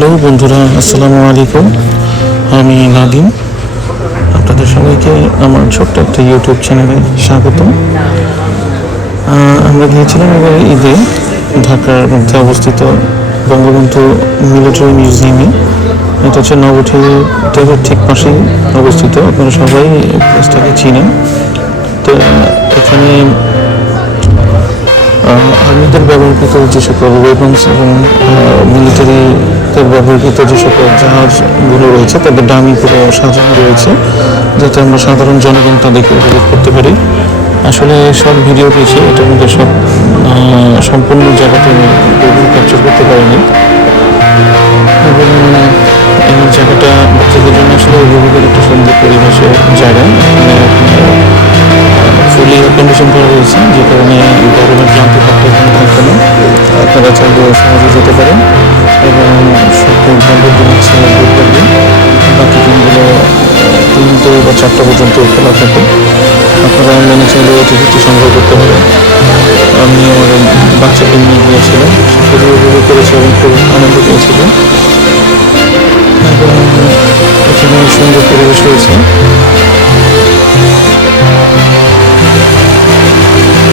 Hello বন্ধুরা, আসসালামু আলাইকুম। আমি নাদিম। আপনাদের সবাইকে আমার ছোট্ট একটা ইউটিউব চ্যানেলে স্বাগত। আমরা গিয়েছিলাম এবার ঈদে ঢাকার মধ্যে অবস্থিত বঙ্গবন্ধু মিলিটারি মিউজিয়ামে। এটা হচ্ছে নবঠি টেপের ঠিক পাশেই অবস্থিত। আপনারা সবাই প্লেসটাকে চিনেন। তো এখানে আর্মিদের ব্যবহৃত যে সকল ওয়েপন্স এবং মিলিটারিতে ব্যবহৃত যে সকল জাহাজগুলো রয়েছে তাদের ডামি পুরো সাজানো রয়েছে, যাতে আমরা সাধারণ জনগণ তা দেখে উপভোগ করতে পারি। আসলে সব ভিডিও পেয়েছি, এটার মধ্যে সব সম্পূর্ণ জায়গাতে আমি ক্যাপচার করতে পারিনি। এবং এই জায়গাটা বাচ্চাদের জন্য আসলে উপভোগের একটা সুন্দর পরিবেশের জায়গা। এখানে ফুলি এয়ার কন্ডিশন করা রয়েছে, যে কারণে গরমের ক্লান্তি ভাবটা এখানে থাকবে না। আপনারা চাইলে সহজে যেতে পারেন। এবং শুক্র বন্ধের দিন হচ্ছে বুধবার দিন, বাকি দিনগুলো 3টে বা 4টা পর্যন্ত খোলা থাকে। আপনারা অনলাইনে চাইলে টিকিটটি সংগ্রহ করতে পারেন। আমি আমার বাচ্চাকে নিয়ে গিয়েছিলাম, সে খুবই উপভোগ করেছে এবং খুব আনন্দ পেয়েছিল। এবং এখানে সুন্দর পরিবেশ রয়েছে।